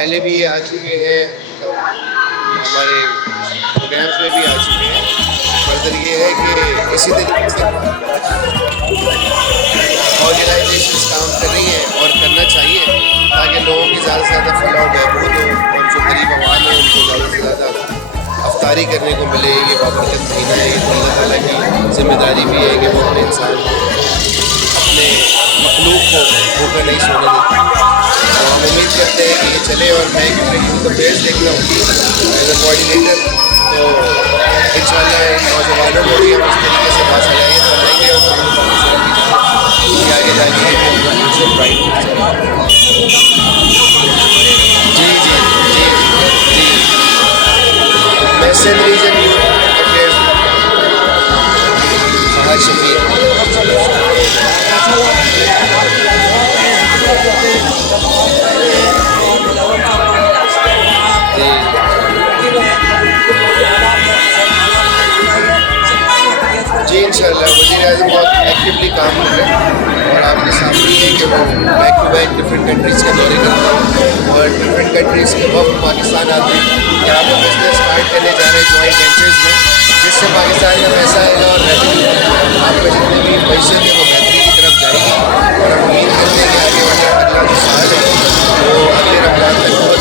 पहले भी ये आ चुके हैं, हमारे प्रोग्राम्स में भी आ चुके हैं। फर्दर ये है कि इसी तरीके से ऑर्गेनाइजेशन काम कर रही हैं और करना चाहिए ताकि लोगों की ज़्यादा से ज़्यादा फलाह बहबूद हो और जो गरीब आवाम है उनको ज़्यादा से ज़्यादा अफ्तारी करने को मिले। ये बाबरकत महीना है, ये तो अल्लाह ताला की जिम्मेदारी भी है कि वो अपने इंसान अपने मखलूक को भूखा नहीं सोने देते। तो हम उम्मीद करते हैं कि ये चले और मैं तो फेस देखता हूँ एज ए कोऑर्डिनेटर, तो इंशाल्लाह नौजवानों को भी हम इस तरीके से बात सलाहियत बनाएंगे और आगे जाके जी जी जी जी western region youth affairs Fahad Shafiq. जी इंशाल्लाह वज़ीर आज़म बहुत एक्टिवली काम कर रहे हैं और आपके सामने है कि वो back to back different countries के दौरे करता है और डिफरेंट कंट्रीज़ के वक्त पाकिस्तान आते हैं। यहाँ पर बिजनेस स्टार्ट करने जा रहे हैं जॉइंट वेंचर्स में, जिससे पाकिस्तान का पैसा आएगा और रेवेन्यू आपका जितनी भी पैसे है वो बेहतरी की तरफ जाएगी। और हम उम्मीद करते हैं कि आगे वाला अगला जो साल है वो अगले रमज़ान तक बहुत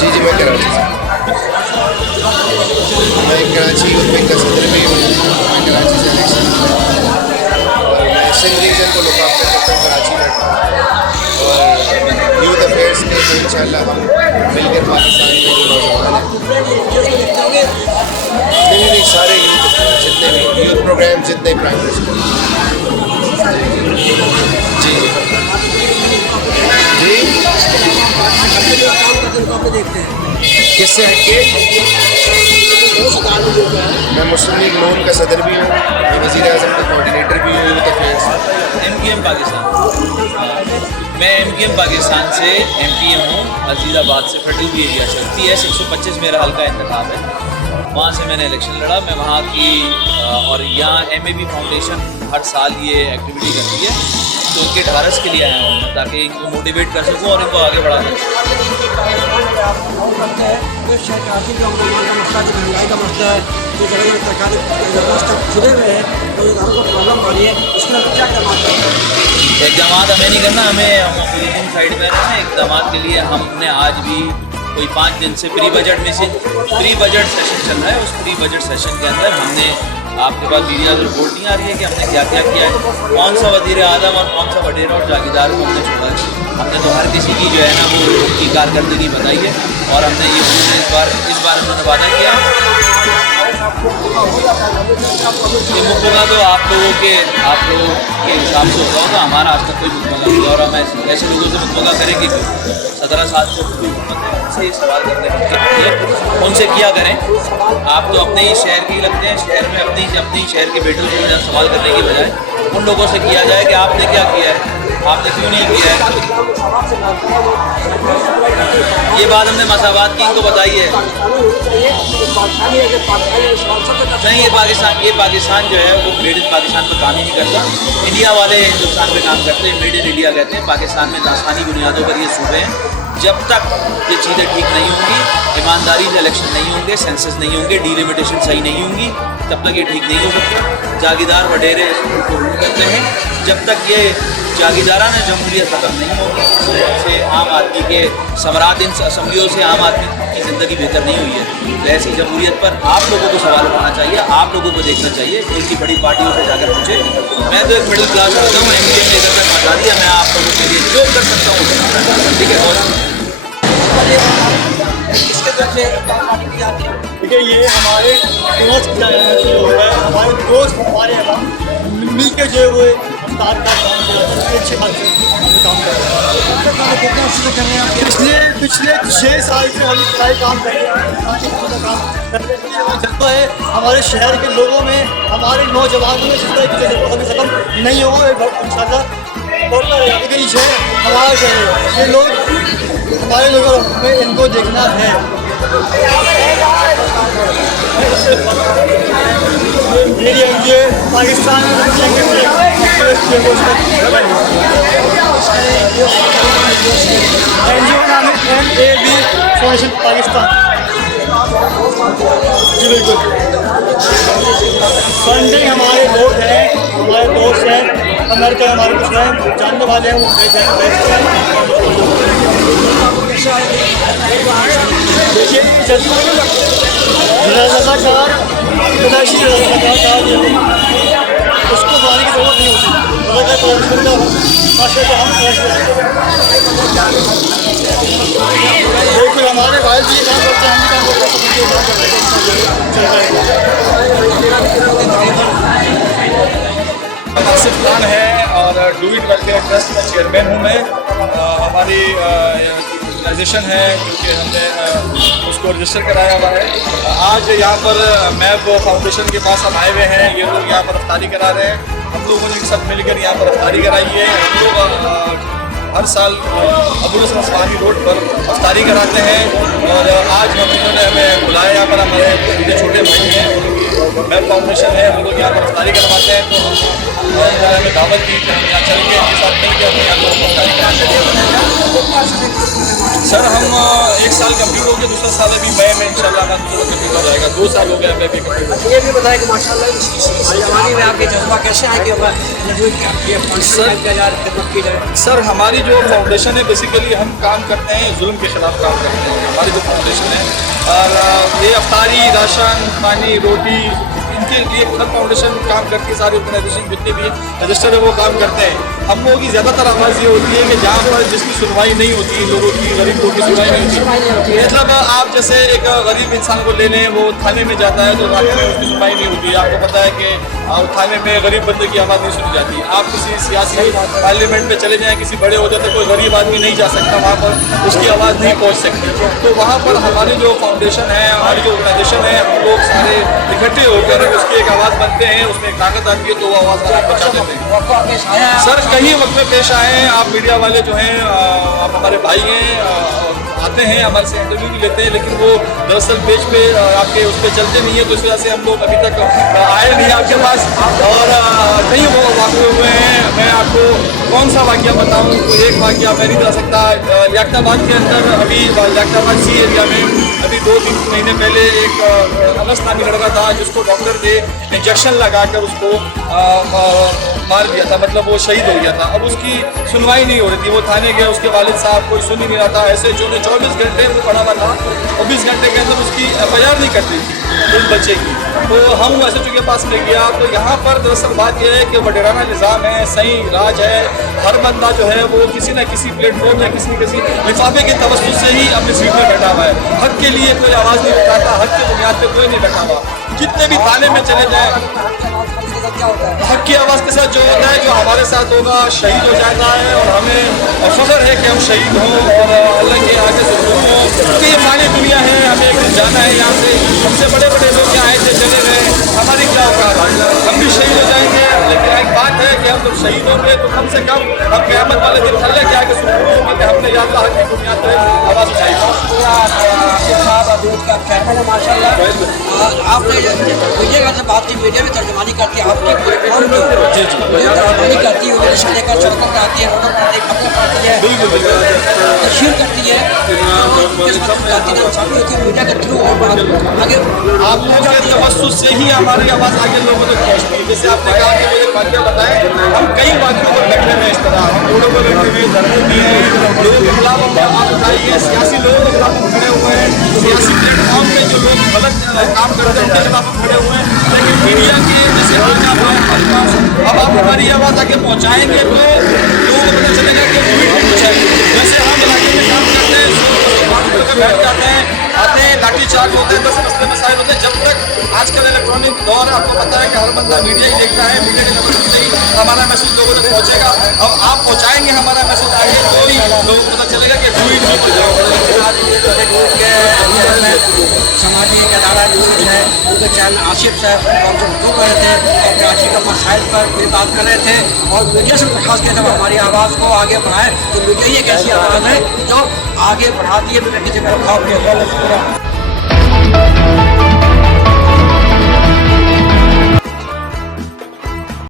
जी जी मैं कराची से, मैं कराची यूथ बैंक का सदर भी हूँ। मैं कराची से इलेक्शन और मैं सिंध रीजन को लुक आफ्टर करता हूँ कराची में और यूथ अफेयर्स के तो इंशाल्लाह हम मिलकर पाकिस्तान में जो नौजवान हैं नहीं सारे यूथ जितने भी यूथ प्रोग्राम जितने प्राइम मिनिस्टर जी जी देखते हैं किससे हटके। मैं मुस्लिम लीग नून का सदर भी हूँ, मैं वज़ीर आज़म का कोऑर्डिनेटर भी हूँ यूथ अफेयर्स। MKM पाकिस्तान, मैं MKM पाकिस्तान से MPM हूँ। अजीज़ाबाद से फेडरल भी एरिया चलती है, 125 मेरा हल्का इंतखाब है, वहाँ से मैंने इलेक्शन लड़ा। मैं वहाँ की और यहाँ MAB फाउंडेशन हर साल ये एक्टिविटी करती है, तो उनके ढारस के लिए आया हूँ ताकि इनको मोटिवेट कर सकूँ और इनको आगे बढ़ा सकूँ। महंगाई का मसला है, जो जगह सरकारी जुड़े हुए हैं तो हमको प्रॉब्लम आ रही है, इसमें क्या इकदाम करते हैं? इकदाम हमें नहीं करना, हमें हम अपोजिशन साइड में रहना है। इकदाम के लिए हमने आज भी कोई 5 दिन से प्री बजट सेशन चल रहा है, उस प्री बजट सेशन के अंदर हमने आपके पास मीडिया रिपोर्ट नहीं आ रही है कि हमने क्या क्या किया है, कौन सा वज़ीर आज़म और कौन सा वडेरा और जागीरदार को हमने छोड़ा है। हमने तो हर किसी की जो है ना वो उनकी कारकर्दगी बताई है और हमने ये इस बार हमने वादा किया है ये मुकदमा तो आप लोगों के हिसाब से होगा, तो हमारा आज तक कोई मुकदमा नहीं और हम ऐसे लोगों से मुकदमा करेंगे कि 17 साल से उनसे ये सवाल करने उनसे किया करें। आप तो अपने ही शहर के ही लगते हैं, शहर में अपने ही शहर के बेटों से सवाल करने की बजाय उन लोगों से किया जाए कि आपने क्या किया है, आपने क्यों नहीं किया है। ये बात हमने मसावात की इनको बताई है। नहीं, ये पाकिस्तान जो है वो मेड इन पाकिस्तान पर काम ही नहीं करता। इंडिया वाले हिंदुस्तान पे काम करते हैं, मेड इन इंडिया कहते हैं। पाकिस्तान में दास्तानी बुनियादों पर ये सूबे हैं। जब तक ये चीज़ें ठीक नहीं होंगी, ईमानदारी से इलेक्शन नहीं होंगे, सेंसस नहीं होंगे, डीलिमिटेशन सही नहीं होंगी, तब तक ये ठीक नहीं हो सकते। जागीरदार वडेरे करते हैं, जब तक ये जागीरदाराना जमहूरियत ख़त्म नहीं होगी, से आम आदमी के सम्राट इन असम्बलियों से आम आदमी की ज़िंदगी बेहतर नहीं हुई है। तो ऐसी जमहूरियत पर आप लोगों को सवाल उठाना चाहिए, आप लोगों को देखना चाहिए। इनकी बड़ी पार्टियों से जाकर पूछे। मैं तो एक मिडिल क्लास रहता हूँ, MKM ने इधर तक पहुँचा दिया, मैं आप लोगों के लिए जो कर सकता हूँ ठीक है। बहुत देखिए ये हमारे दोस्त हो रहा है, हमारे दोस्त हमारे यहाँ मिल के जो है वो अवतार का काम किया अच्छे हाथ से काम कर रहे हैं। पिछले 6 साल से हम सारे काम कर रहे हैं, जज्बा है हमारे शहर के लोगों में, हमारे नौजवानों में जज्बा कभी ख़त्म नहीं होगा इंशाल्लाह बढ़ता रहेगा। क्योंकि ये शहर हमारा शहर है, ये लोग हमारे लोगों में इनको देखना है। मेरी एनजीओ पाकिस्तान में एनजीओ का नाम है MAB फाउंडेशन पाकिस्तान। जी बिल्कुल। फंडिंग हमारे लोग हैं, हमारे दोस्त हैं, अमेरिका हमारे कुछ हैं जानने वाले हैं, वो भेज जाएंगे। देखिए रज़ाकार पैदाइशी रज़ाकार उसको बनाने की ज़रूरत नहीं होती। बिल्कुल हमारे भाई भी काम करते हैं, हम भी काम करते हैं। खान है और डू इट वेलफेयर ट्रस्ट का चेयरमैन हूँ मैं। हमारी ऑर्गेनाइजेशन है क्योंकि हमने उसको रजिस्टर कराया हुआ है। आज यहाँ पर मैप फाउंडेशन के पास हम आए हुए हैं। ये लोग यहाँ पर अफ्तारी करा रहे हैं। हम लोगों ने सब मिलकर यहाँ पर अफ्तारी कराई है। हम लोग हर साल अबुल हसन उस्मानी रोड पर अफ्तारी कराते हैं और आज इन्होंने हमें बुलाया। यहाँ पर हमारे छोटे भाई हैं, मैप फाउंडेशन है, हम लोग यहाँ पर अफ्तारी करवाते हैं। तो हमें दावत दी कि हम यहाँ चल के इनके साथ मिल के हम यहाँ पर अफ्तारी कराते हैं। सर हम 1 साल कंप्लीट हो गया, दूसरा साल अभी मई में इंशाल्लाह कंप्लीट हो जाएगा। 2 साल हो गए हमें भी कंप्लीट। ये भी बताया कि माशाल्लाह इस जमाने में आपके जज्बा कैसे है कि सर हमारी जो फाउंडेशन है बेसिकली हम काम करते हैं, जुल्म के खिलाफ काम करते हैं। हमारी जो फाउंडेशन है और ये अफ्तारी, राशन, पानी, रोटी, इनके लिए हर फाउंडेशन काम करती है। सारी ऑर्गेनाइजेशन जितने भी रजिस्टर है वो काम करते हैं। हम लोगों की ज़्यादातर आवाज़ ये होती है कि जहाँ पर जिसकी सुनवाई नहीं होती, लोगों की, गरीब लोगों की सुनवाई नहीं होती। मतलब आप जैसे एक गरीब इंसान को ले लें, वो थाने में जाता है तो थाने में उसकी सुनवाई नहीं होती। आपको पता है कि थाने में गरीब बंदे की आवाज़ नहीं सुनी जाती। आप किसी सियासी पार्लियामेंट में चले जाएँ, किसी बड़े होते तो कोई गरीब आदमी नहीं जा सकता वहाँ पर, उसकी आवाज़ नहीं पहुँच सकती। तो वहाँ पर हमारी जो फाउंडेशन है, हमारी जो ऑर्गेनाइजेशन है, हम लोग सारे इकट्ठे होकर उसकी एक आवाज़ बनते हैं, उसमें एक ताकत आती है तो वो आवाज़ पहुँचा देते हैं। सर कहीं वक्त में पेश आए हैं, आप मीडिया वाले जो हैं आप हमारे भाई हैं, आते हैं हमारे से इंटरव्यू भी लेते हैं, लेकिन वो दरअसल पेज पे आपके उस पर चलते नहीं है, तो इस वजह से हम लोग अभी तक आए नहीं आपके पास। और कई वो वाक़े हुए हैं, मैं आपको कौन सा वाक़या बताऊँ, कोई एक वाक़या मैं नहीं बता सकता। लियाकताबाद के अंदर अभी लियाकताबाद सी एरिया में अभी 2-3 महीने पहले एक अगस्त नामी लड़का था जिसको डॉक्टर ने इंजेक्शन लगाकर उसको मार दिया था, मतलब वो शहीद हो गया था। अब उसकी सुनवाई नहीं हो रही थी, वो थाने गया, उसके वालिद साहब कोई सुन ही नहीं रहा था। ऐसे जो 24 घंटे वो पड़ा हुआ था और 20 घंटे के अंदर उसकी FIR नहीं करती थी उस बच्चे की। तो हम SHO के पास ले गया, तो यहाँ पर दरअसल बात यह है कि वडेराना निज़ाम है, सही राज है। हर बंदा जो है वो किसी न किसी प्लेटफॉर्म या किसी न किसी लिफाफे के तवज्जुह से ही अपनी सीट में बैठा हुआ है। हक के लिए कोई आवाज़ नहीं उठाता, हक के बुनियाद पर कोई नहीं बैठा हुआ। जितने भी थाने में चले जाए, हक की आवाज़ के साथ जो होता है, जो हमारे साथ होगा शहीद हो जाता है। और हमें फ़ख्र है कि हम शहीद हों और अल्लाह के आगे से हों, क्योंकि ये फानी दुनिया है, हमें एक दिन जाना है यहाँ से। हमसे बड़े बड़े लोग यहाँ आए थे, चले गए, हमारी क्या औकात, हम भी शहीद हो जाएंगे। लेकिन एक बात है कि हम जब शहीद होंगे तो कम से कम हम क़यामत वाले दिन अल्लाह के आगे सुकून होंगे कि हमने या अल्लाह की बुनियाद पर आवाज़ उठाई। आपने मीडिया का बात की, मीडिया में तर्जुमानी करती है, आपने तर्जुमानी करती है, लेकर शौकत आती है, खबर पाती है, तशहीर करती है, मीडिया के थ्रू आगे आप लोगों के तवज्जुह से ही हमारी आवाज़ आगे लोगों तक पहुँचती है। जैसे आपने कहा कि मुझे वाक़या बताएं, हम कई वाक़यों पर बैठे हुए इस तरह, हम रोडों पर बैठे हुए, धरने दिए हैं, लोगों के खिलाफ हम आवाज़ उठाई है, सियासी लोगों के खिलाफ हम खड़े हुए हैं, सियासी प्लेटफॉर्म पे जो लोग गलत काम करते हैं उनके खिलाफ हम खड़े हुए हैं। लेकिन मीडिया के जैसे अब आप हमारी आवाज़ आगे पहुँचाएंगे तो लोगों को पता चलेगा कि जैसे हम इलाके में काम करते हैं, बैठ जाते हैं, आते हैं, लाठी चार्ज होते हैं, 10 मसले मसाइल होते हैं। जब तक आजकल इलेक्ट्रॉनिक दौर है, आपको पता है कि हर बंदा मीडिया ही देखता है, मीडिया के नजर से ही हमारा मैसेज लोगों तक पहुँचेगा। अब आप पहुँचाएंगे हमारा मैसेज आगे तो ही लोगों को पता चलेगा कि समाजी एक अदारा न्यूज़ है, उनके चैनल आसिफ साहब और जो रुक रहे थे और कराची का मसाइल पर भी बात कर रहे थे और मीडिया से दरख्वास्त किया था हमारी आवाज़ को आगे बढ़ाएं। तो मीडिया ये एक ऐसी आवाज़ है जो आगे बढ़ाती है, मीडिया की जगह